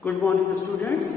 Good morning, students.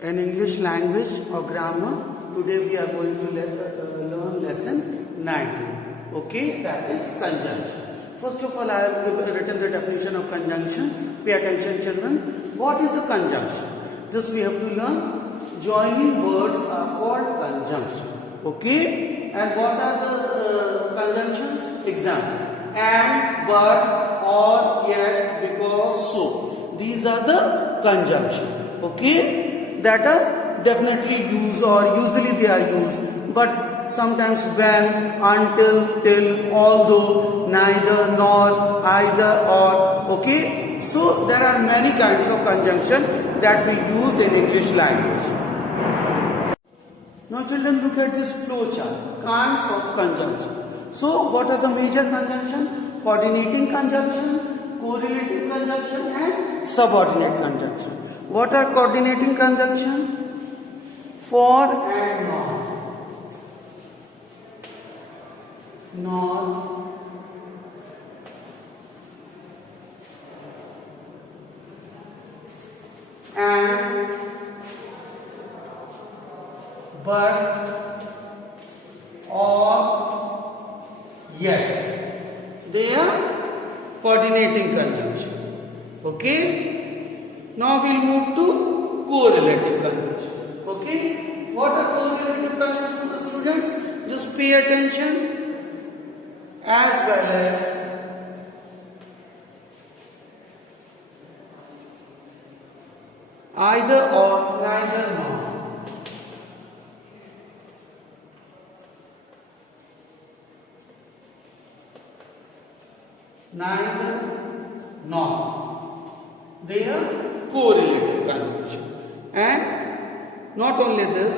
In English language or grammar, today we are going to learn lesson 19. Okay, that is conjunction. First of all, I have written the definition of conjunction. Pay attention, children. What is a conjunction? This we have to learn. Joining words are called conjunction. Okay, and what are the conjunctions? Example: and, but, or, yet, because, so. These are the conjunctions, okay, that are definitely used or usually they are used, but sometimes when, until, till, although, neither, nor, either, or, okay. So there are many kinds of conjunction that we use in English language. Now children, look at this flow chart, kinds of conjunction. So what are the major conjunction? Coordinating conjunction, correlative conjunction and subordinate conjunction. What are coordinating conjunction? For and not, and, but, or, yet. They are coordinating conjunction. Okay. Now we'll move to correlative conjunction. Okay. What are correlative conjunctions, students? Just pay attention. As well as, either or, neither nor. Neither nor. They are correlative conjunction. And not only this,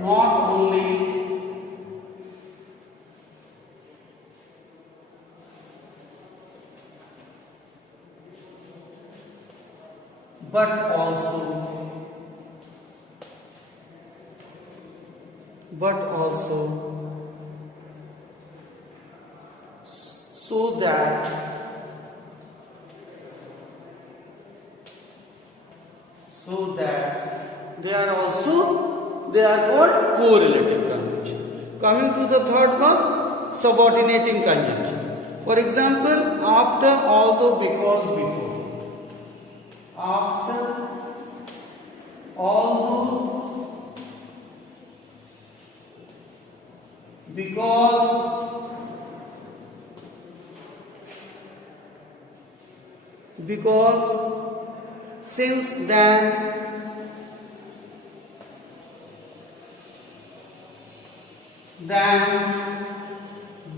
not only but also so that they are called correlative conjunction. Coming to the third one, subordinating conjunction. For example, after, although, because, before. After, although, because, since, then,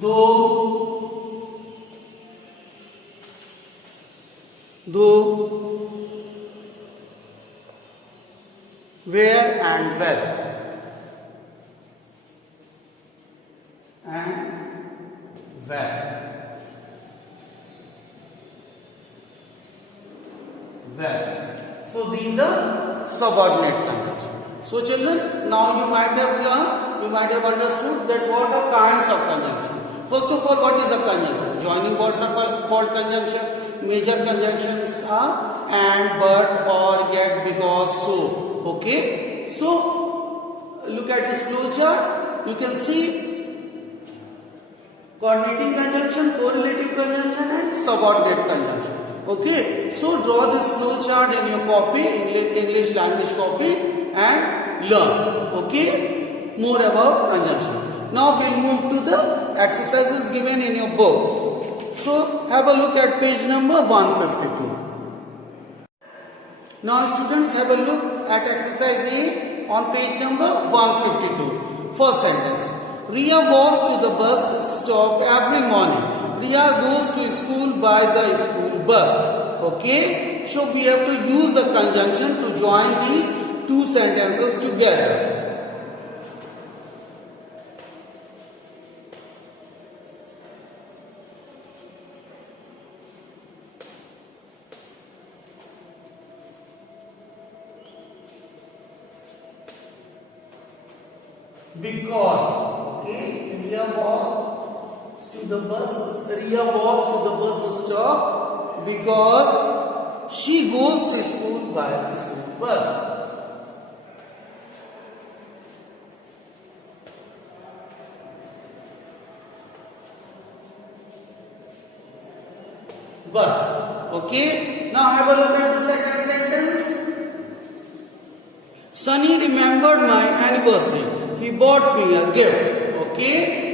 though, where and well. So these are subordinate conjunctions. So children, now you might have learned, you might have understood that what are kinds of conjunction. First of all, what is a conjunction? Joining words are called conjunction. Major conjunctions are and, but, or, yet, because, so. Okay. So look at this flow chart. You can see coordinating conjunction, correlative conjunction and subordinate conjunction. Okay, so draw this flow chart in your copy, English language copy, and learn. Okay, more about conjunction. Now we'll move to the exercises given in your book. So have a look at page number 152. Now students, have a look at exercise A on page number 152. First sentence. Ria walks to the bus stop every morning. Ria goes to school by the school bus. Okay, so we have to use the conjunction to join these two sentences together. Because, okay, Ria walks to the bus stop because She goes to school by the school bus. Bus. Okay. Now have a look at the second sentence. Sunny remembered my anniversary. He bought me a gift. Okay.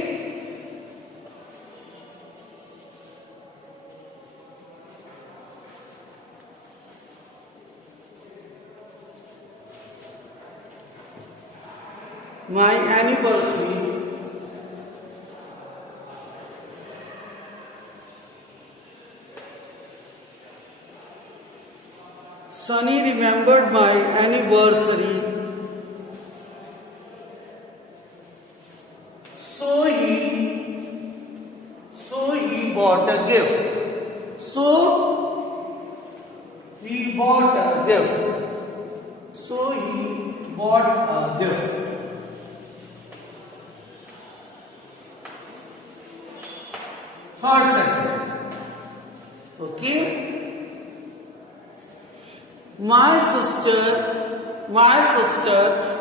My anniversary. Sunny remembered my anniversary. So he bought a gift. So he bought a gift. So he bought a gift. Third sentence. Okay. My sister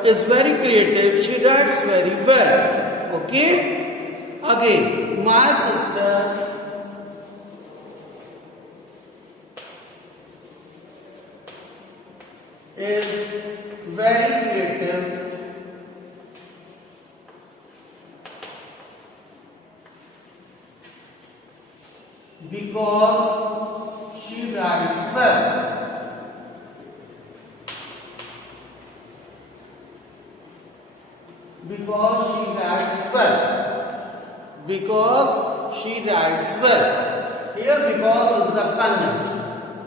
is very creative. She writes very well. Okay. Again, my sister is very creative. Because she writes well. Because she writes well. Because she writes well. Here because is the conjunction.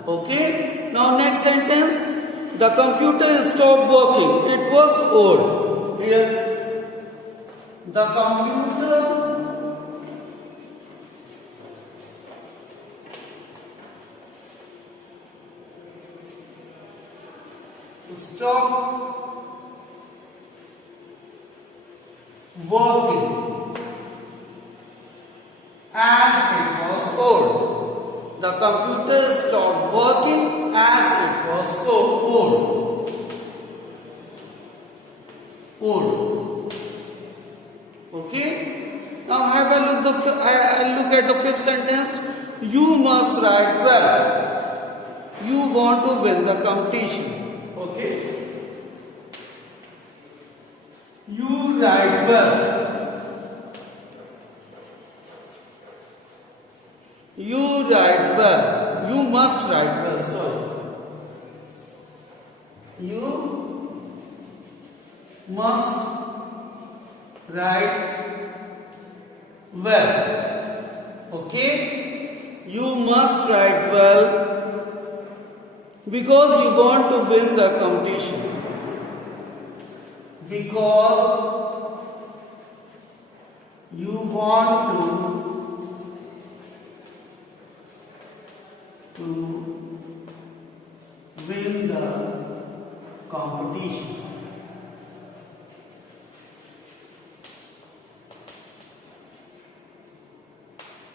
Okay. Now next sentence. The computer stopped working. It was old. Here. The computer stopped working as it was old. The computer stopped working as it was old. Old. Okay. Now have a look. Look at the fifth sentence. You must write well. You want to win the competition. Okay. You write well. You write well. You must write well. Sorry. You must write well. Okay. You must write well because you want to win the competition. Because you want to win the competition.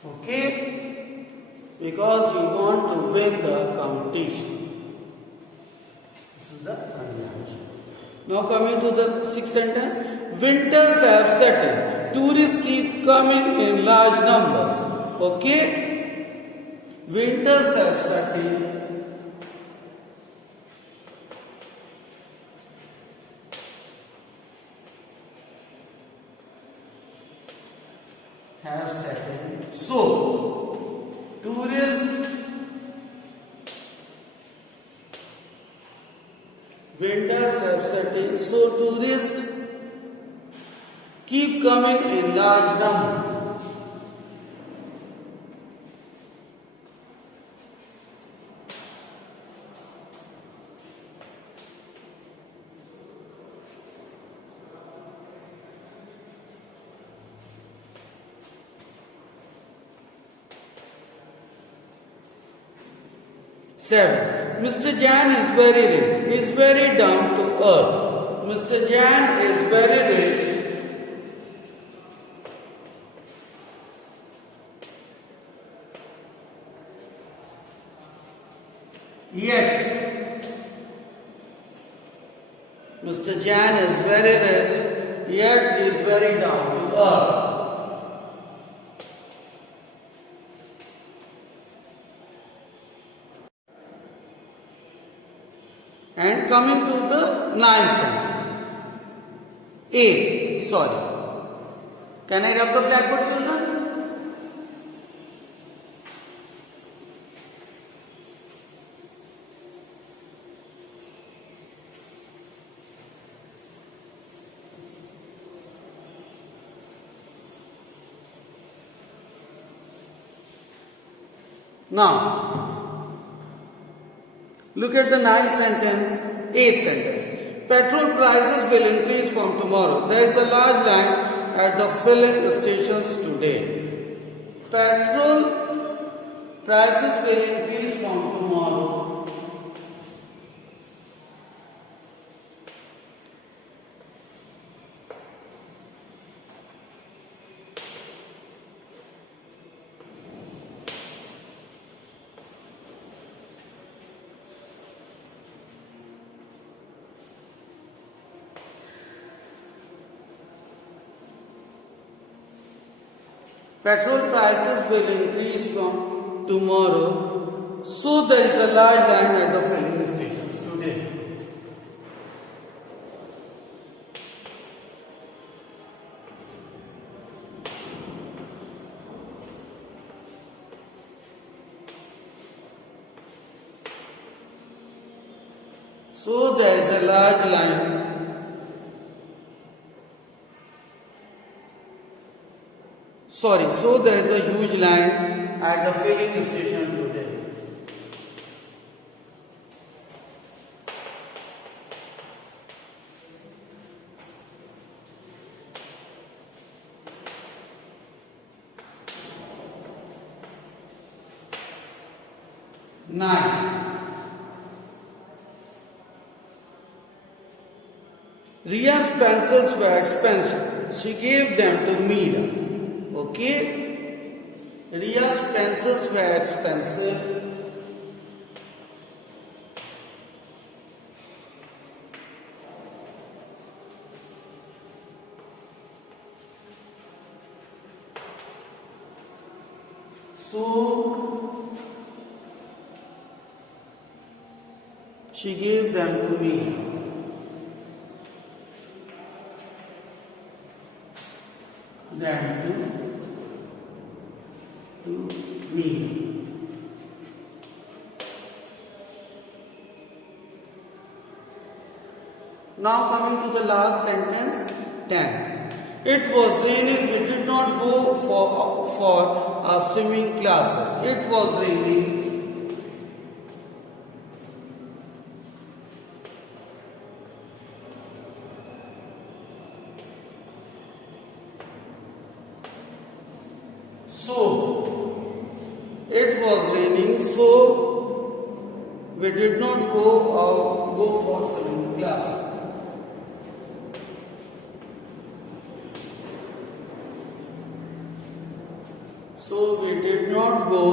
Okay? Because you want to win the competition. This is the conjunction. Now coming to the sixth sentence. Winters have set in. Tourists keep coming in large numbers. Okay? Winters have set in. Have set in. So, tourists winters have set in, so tourists keep coming in large numbers. Seven. Mr. Jan is very rich. He is very down to earth. Mr. Jan is very rich. Yet Mr. Jan is very rich, yet he is very down to earth. And coming to the ninth sentence. Can I rub the blackboard, children? Now, look at the eighth sentence. Petrol prices will increase from tomorrow. There is a large line at the filling stations today. Petrol prices will increase from tomorrow. Petrol prices will increase from tomorrow, so there is a large line at the filling stations today. So there is a large line . So there is a huge line at the filling station today. Ria's pencils were expensive. She gave them to Meera. Okay? Ria's pencils were expensive. So she gave them to me. To me. Now coming to the last sentence, 10. It was raining, we did not go for our swimming classes. It was raining. It was raining, so we did not go for swimming class. So we did not go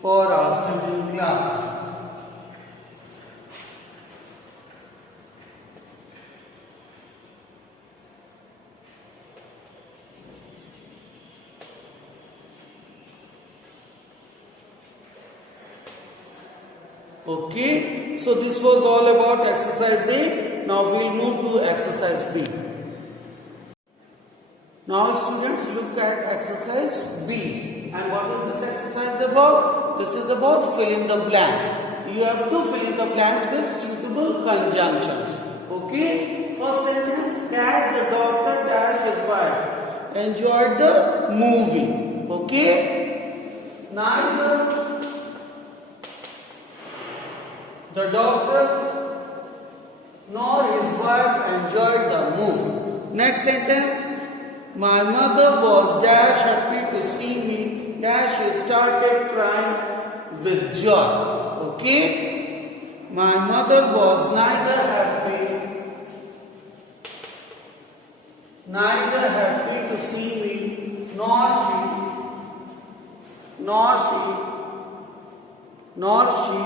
for our swimming class. Okay, so this was all about exercise A. Now we will move to exercise B. Now students, look at exercise B. And what is this exercise about? This is about fill in the blanks. You have to fill in the blanks with suitable conjunctions. Okay, first sentence, dash the doctor dash his wife enjoyed the movie. Okay, neither the doctor nor his wife enjoyed the movie. Next sentence, my mother was dash happy to see me dash she started crying with joy. Okay, my mother was neither happy to see me nor she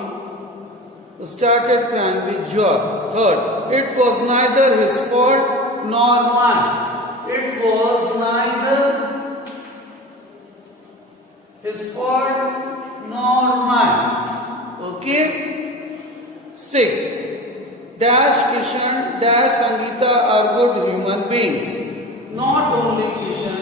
started crying with joy. Third, it was neither his fault nor mine. It was neither his fault nor mine. Okay? Sixth, Dash Kishan, Dash Sangeeta are good human beings. Not only Kishan,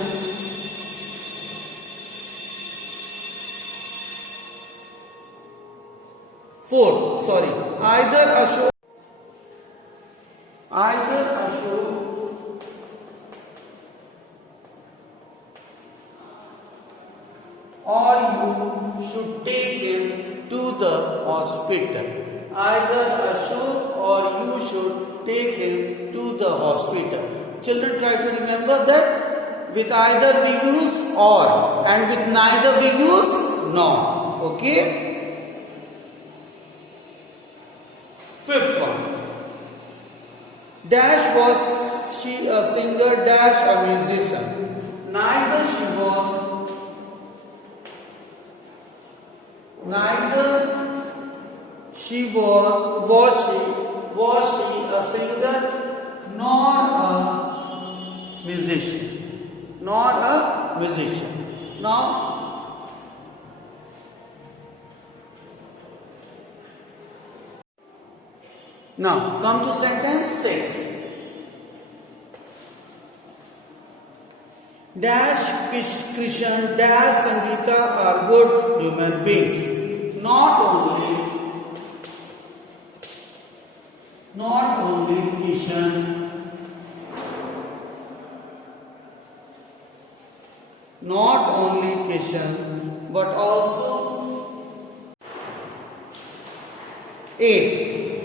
either Ashok or you should take him to the hospital. Either Ashok or you should take him to the hospital. Children, try to remember that with either we use or and with neither we use nor. Okay? Fifth one. Dash was she a singer, dash a musician. Neither she was she a singer nor a musician. Now come to sentence 6. Dash Krishan, dash Sangeeta are good human beings. Not only Kishan, but also 8.